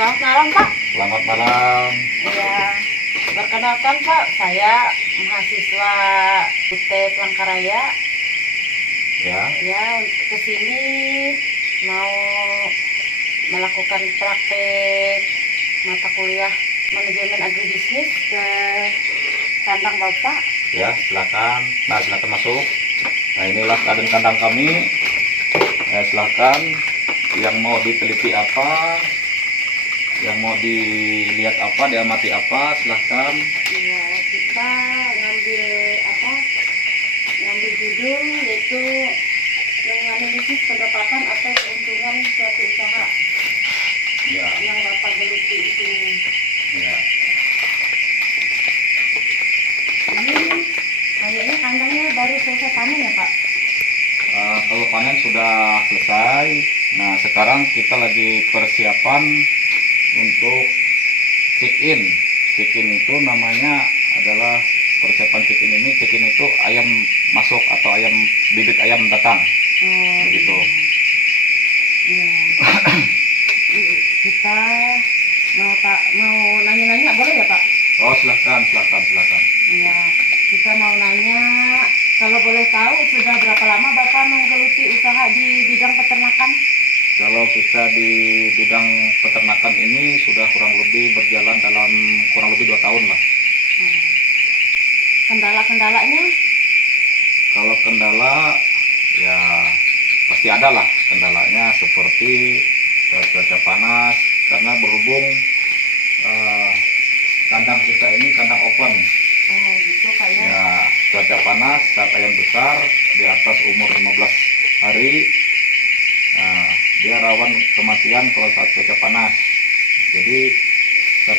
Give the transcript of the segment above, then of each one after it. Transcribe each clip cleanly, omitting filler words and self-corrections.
Selamat malam, Pak. Selamat malam. Ya, perkenalkan Pak, saya mahasiswa UT Palangkaraya. Ya, Ya, ke sini mau melakukan praktek mata kuliah manajemen agribisnis ke kandang Bapak. ya silakan. Nah, silakan masuk. Nah, inilah keadaan kandang kami. Silakan. Yang mau diteliti apa, yang mau dilihat apa, diamati apa, silakan. Ya, kita ngambil apa? Ngambil judul yaitu menganalisis pendapatan atau keuntungan suatu usaha Ya, yang Bapak geluti di sini. ya. Ini kayaknya kandangnya baru selesai panen ya, Pak? Kalau panen sudah selesai. Nah, sekarang kita lagi persiapan untuk check-in. Check-in itu namanya adalah persiapan check-in ini. Check-in itu ayam masuk atau bibit ayam datang. Begitu. Iya. Kita mau nanya-nanya boleh ya, Pak? Oh, silakan. Iya. Kita mau nanya, kalau boleh tahu sudah berapa lama Bapak menggeluti usaha di bidang peternakan? Kalau kita di bidang peternakan ini sudah kurang lebih berjalan dalam kurang lebih 2 tahun lah. Kendala-kendalanya? Kalau kendala, ya pasti ada lah kendalanya, seperti cuaca panas, karena berhubung kandang kita ini kandang open. Oh gitu Pak ya. Ya, cuaca panas saat ayam besar di atas umur 15 hari, dia rawan kematian kalau saat cuaca panas. Jadi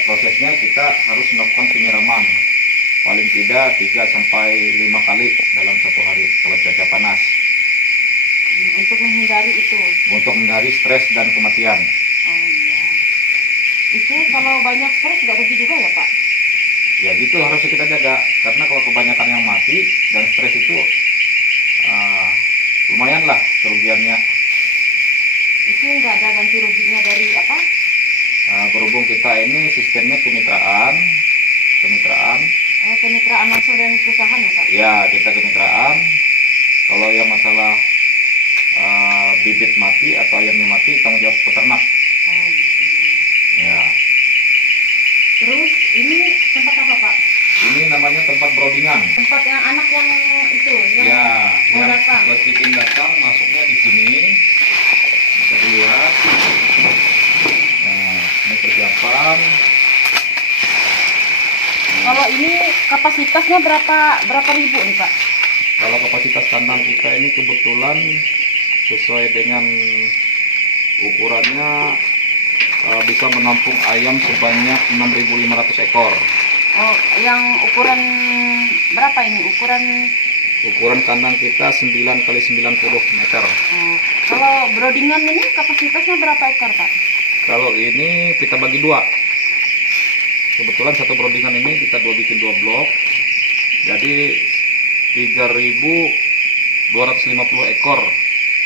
prosesnya kita harus melakukan penyiraman paling tidak 3-5 kali dalam 1 hari kalau cuaca panas, Untuk menghindari itu. untuk menghindari stres dan kematian. Oh iya. Itu kalau banyak stres nggak rugi juga ya Pak? Ya gitu harus kita jaga, karena kalau kebanyakan yang mati dan stres itu lumayan lah kerugiannya. Itu nggak ada ganti ruginya dari apa? Berhubung kita ini sistemnya kemitraan. Oh, kemitraan langsung dengan perusahaan ya Pak? Ya, kita kemitraan. Kalau yang masalah bibit mati atau ayamnya mati, tanggung jawab peternak. Oh gitu. Ya, Terus ini tempat apa Pak? ini namanya tempat brodingan. Tempat yang anak yang itu yang Ya, mau yang datang. chicken datang masuknya di sini. Bisa dilihat. Nah, ini persiapan. Kalau ini kapasitasnya berapa ribu nih Pak? Kalau kapasitas kandang kita ini kebetulan sesuai dengan ukurannya bisa menampung ayam sebanyak 6.500 ekor. Oh, yang ukuran berapa ini? Ukuran kandang kita 9 kali 90 meter. Oh, kalau brodingan ini kapasitasnya berapa ekor Pak? Kalau ini kita bagi 2. Kebetulan satu brodingan ini kita bikin 2 blok. Jadi 3.250 ekor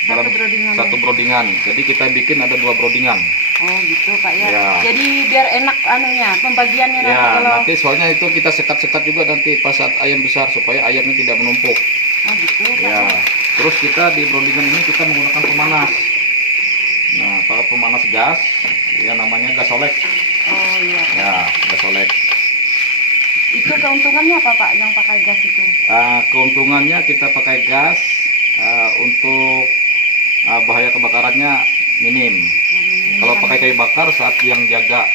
dalam satu brodingan. Jadi kita bikin ada 2 brodingan. Oh gitu Pak ya. Ya. Jadi biar enak anunya pembagiannya nanti Ya, kalau. nanti soalnya itu kita sekat-sekat juga nanti pas saat ayam besar supaya ayamnya tidak menumpuk. Oh gitu Pak. Ya. Terus kita di brodingan ini kita menggunakan pemanas. Nah, kalau pemanas gas, ya namanya gasolek. Oh iya. Ya, gasolek. Itu keuntungannya apa Pak yang pakai gas itu? Keuntungannya kita pakai gas untuk bahaya kebakarannya minim. Kalau pakai kayu bakar saat yang jaga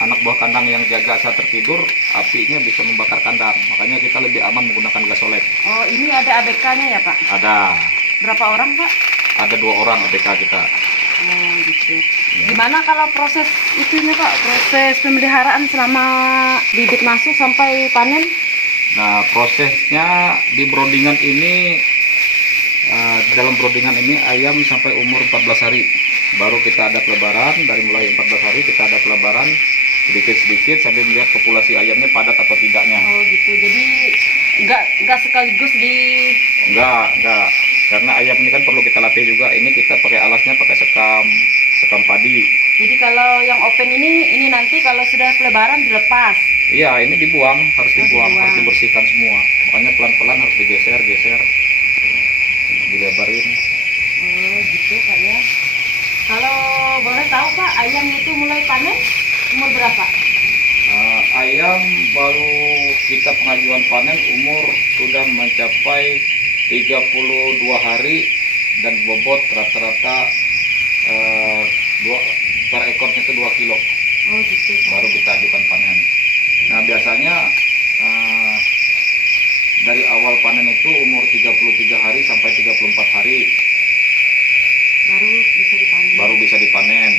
anak buah kandang yang jaga saat tertidur, apinya bisa membakar kandang. Makanya kita lebih aman menggunakan gasolek. Oh ini ada ABK-nya ya Pak? Ada. Berapa orang Pak? Ada 2 orang ABK kita. Oh gitu. Gimana kalau proses itunya Pak? Proses pemeliharaan selama bibit masuk sampai panen? Nah, prosesnya di brodingan ini, dalam brodingan ini ayam sampai umur 14 hari. Baru kita ada pelebaran, dari mulai 14 hari kita ada pelebaran sedikit-sedikit sambil melihat populasi ayamnya padat atau tidaknya. Oh gitu. Jadi nggak sekaligus di. Enggak. Karena ayam ini kan perlu kita latih juga. Ini kita pakai alasnya pakai sekam padi. Jadi kalau yang open ini nanti kalau sudah pelebaran dilepas. Iya, ini dibuang, harus dibuang, dibuang. harus dibersihkan semua. Makanya pelan-pelan harus digeser, dilebarin. Oh gitu Pak ya. Kalau boleh tahu Pak, ayamnya itu mulai panen umur berapa? Ayam baru kita pengajuan panen umur sudah mencapai 32 hari dan bobot rata-rata per ekornya itu 2 kilo. Oh gitu Pak. Baru kita ajukan panen. Nah biasanya dari awal panen itu umur 33 hari sampai 34 hari baru bisa dipanen.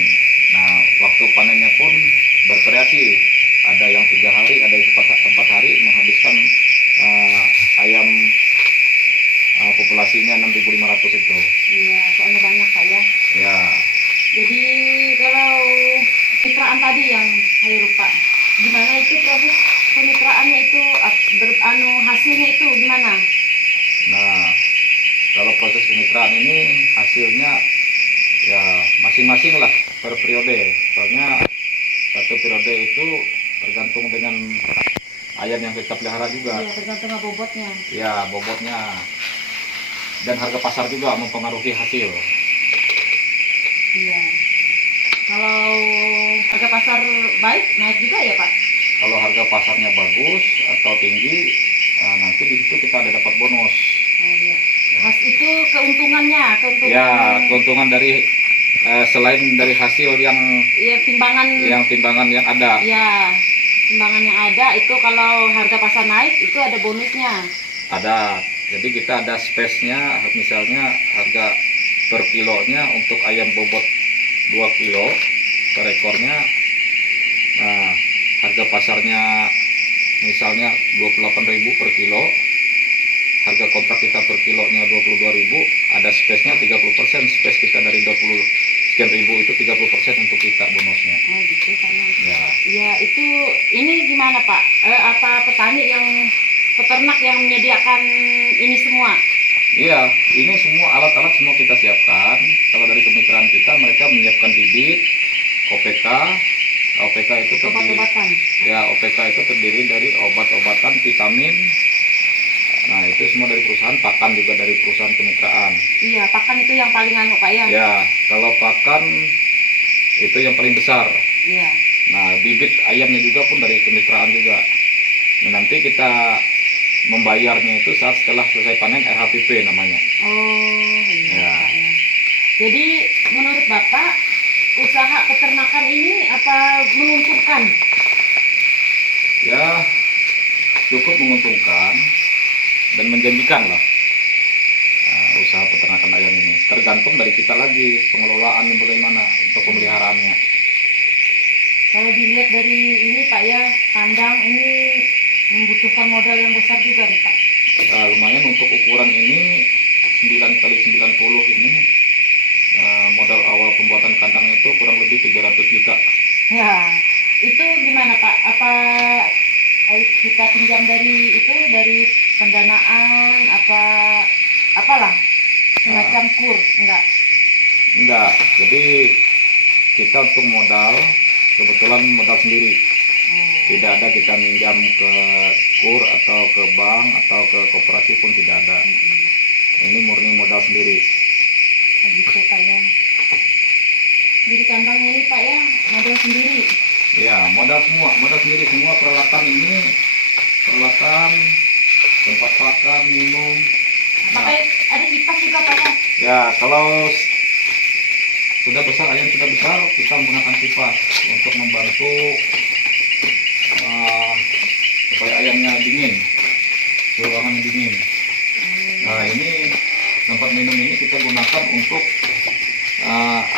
Nah waktu panennya pun bervariasi, ada yang 3 hari, ada yang 4 hari, menghabiskan ayam populasinya 6.500 itu. Iya, soalnya banyak Pak ya. Ya. Jadi kalau kemitraan tadi yang saya lupa, gimana itu proses kemitraannya itu, hasilnya itu gimana? Nah, kalau proses kemitraan ini hasilnya ya masing-masing lah per periode. Soalnya satu periode itu tergantung dengan ayam yang kita pelihara juga. Iya, tergantung bobotnya. Ya, bobotnya. Dan harga pasar juga mempengaruhi hasil. Iya. Kalau harga pasar baik, naik juga ya Pak? Kalau harga pasarnya bagus atau tinggi, nanti di situ kita ada dapat bonus. Oh iya. Mas itu keuntungannya, Ya, keuntungan dari selain dari hasil yang timbangan yang ada. Iya, timbangan yang ada itu kalau harga pasar naik itu ada bonusnya. Ada. Jadi kita ada space-nya, misalnya harga per kilonya untuk ayam bobot 2 kilo per ekornya. Nah, harga pasarnya misalnya 28.000 per kilo. Harga kontrak kita per kilonya 22.000, ada space-nya 30%. Space kita dari 20 sekian ribu itu 30% untuk kita bonusnya. Oh gitu Pak. Ya. Ya itu ini gimana Pak? Apa petani yang peternak yang menyediakan ini semua? Iya, ini semua alat-alat semua kita siapkan. Kalau dari kemitraan kita, mereka menyiapkan bibit, OPK. OPK itu terdiri, Obat-obatan. ya OPK itu terdiri dari obat-obatan, vitamin. Nah itu semua dari perusahaan, pakan juga dari perusahaan kemitraan. Iya, pakan itu yang paling Pak ya? Ya, kalau pakan itu yang paling besar. Iya. Nah bibit ayamnya juga pun dari kemitraan juga. Nah, nanti kita membayarnya itu saat setelah selesai panen, RHPP namanya. Oh iya Ya. Pak ya. Jadi menurut Bapak usaha peternakan ini apa menguntungkan? Ya cukup menguntungkan dan menjanjikan lah usaha peternakan ayam ini. Tergantung dari kita lagi pengelolaannya bagaimana untuk pemeliharaannya. Kalau dilihat dari ini Pak ya, kandang ini membutuhkan modal yang besar juga nih Pak. Lumayan untuk ukuran ini 9x90 ini, modal awal pembuatan kandangnya itu kurang lebih 300 juta. Ya, itu gimana Pak? Apa kita pinjam dari dari pendanaan apalah semacam kur? Enggak. Jadi kita untuk modal kebetulan modal sendiri. Tidak ada kita minjam ke kur atau ke bank atau ke koperasi pun tidak ada. Ini murni modal sendiri. Gitu Pak ya. Jadi kandangnya ini Pak ya modal sendiri. Ya, modal sendiri semua peralatan ini, peralatan, tempat pakan, minum. Pakai ada kipas juga Pak ya? Ya, kalau sudah besar, ayam sudah besar, kita menggunakan kipas untuk membantu supaya ayamnya dingin, ruangannya dingin. Nah ini tempat minum ini kita gunakan untuk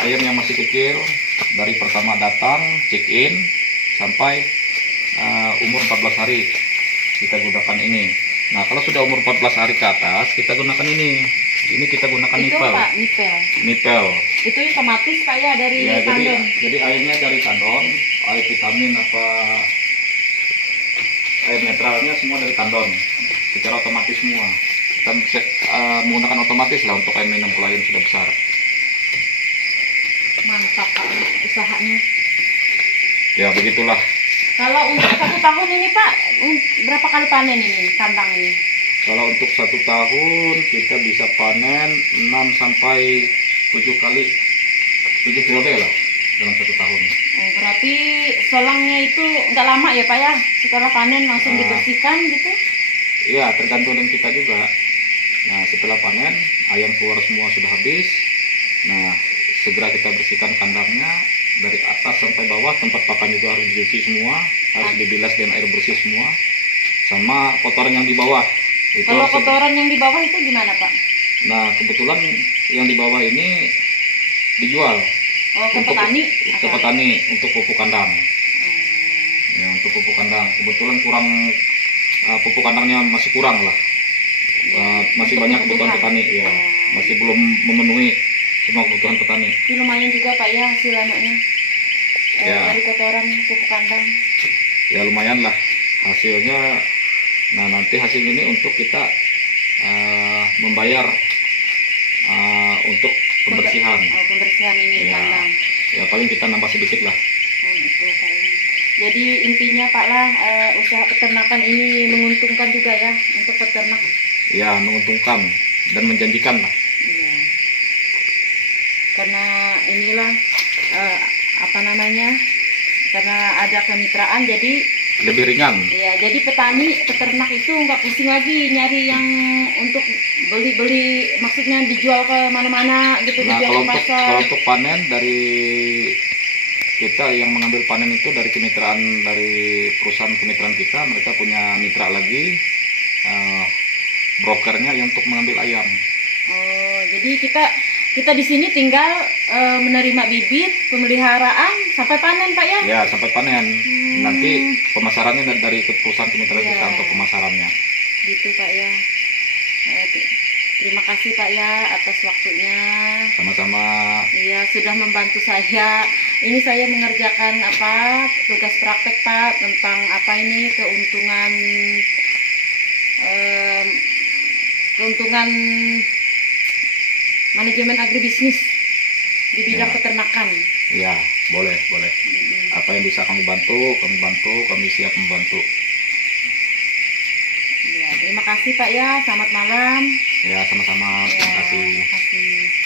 ayam yang masih kecil, dari pertama datang check in sampai umur 14 hari kita gunakan ini. Nah kalau sudah umur 14 hari ke atas kita gunakan ini kita gunakan itu nipel. Pak, nipel itu otomatis Pak ya dari ya, tandon. jadi airnya dari tandon, air vitamin air netralnya semua dari tandon, secara otomatis semua. Kita menggunakan otomatis lah untuk air minum kalau ayam sudah besar. Mantap Pak. usahanya. Ya begitulah. Kalau untuk 1 tahun ini Pak, berapa kali panen ini kandang ini? Kalau untuk 1 tahun kita bisa panen 6 sampai 7 kali, 7 periode lah dalam 1 tahun. Oh, berarti selangnya itu nggak lama ya Pak ya? Setelah panen langsung Ah. dibersihkan gitu? Iya, tergantung dengan kita juga. Nah, setelah panen, ayam keluar semua sudah habis. Nah, segera kita bersihkan kandangnya dari atas sampai bawah. Tempat pakan juga harus dicuci semua, harus dibilas dengan air bersih semua. Sama kotoran yang di bawah. Itu Kalau harus- kotoran yang di bawah itu gimana Pak? Nah, kebetulan yang di bawah ini dijual Oh, ke untuk petani? ke Apa? petani untuk pupuk kandang. Oh, Ya, untuk pupuk kandang. Kebetulan kurang pupuk kandangnya masih kurang lah. Masih untuk banyak kebutuhan kebutuhan. petani, ya. Oh. Masih belum memenuhi semua kebutuhan petani. Ini lumayan juga Pak ya hasil anaknya. Ya. Dari kotoran pupuk kandang. Ya lumayan lah hasilnya. Nah, nanti hasil ini untuk kita membayar untuk pembersihan. Oh, pembersihan ini Ya. kandang. Ya paling kita nambah sedikit lah. Oh, gitu Pak ya. Jadi intinya Pak lah, usaha peternakan ini menguntungkan juga ya untuk peternak. Ya menguntungkan dan menjanjikan lah. Iya. Karena inilah apa namanya? Karena ada kemitraan jadi Lebih ringan. ya jadi peternak itu nggak pusing lagi nyari yang untuk beli-beli, maksudnya dijual ke mana-mana gitu, Nah, dijual ke pasar. kalau untuk panen dari kita yang mengambil panen itu dari kemitraan, dari perusahaan kemitraan kita, mereka punya mitra lagi, brokernya yang untuk mengambil ayam. Oh, jadi kita di sini tinggal menerima bibit, pemeliharaan sampai panen Pak ya? Ya sampai panen. Nanti pemasarannya dari perusahaan kemitraan Iya. kita untuk pemasarannya. Gitu Pak ya. Terima kasih Pak ya atas waktunya. Sama-sama. Iya, sudah membantu saya. Ini saya mengerjakan tugas praktek Pak tentang keuntungan manajemen agribisnis di bidang Ya. peternakan. Ya boleh. Apa yang bisa kami bantu, kami siap membantu. Ya, terima kasih Pak ya. Selamat malam. Ya sama-sama. Ya, Terima kasih. terima kasih.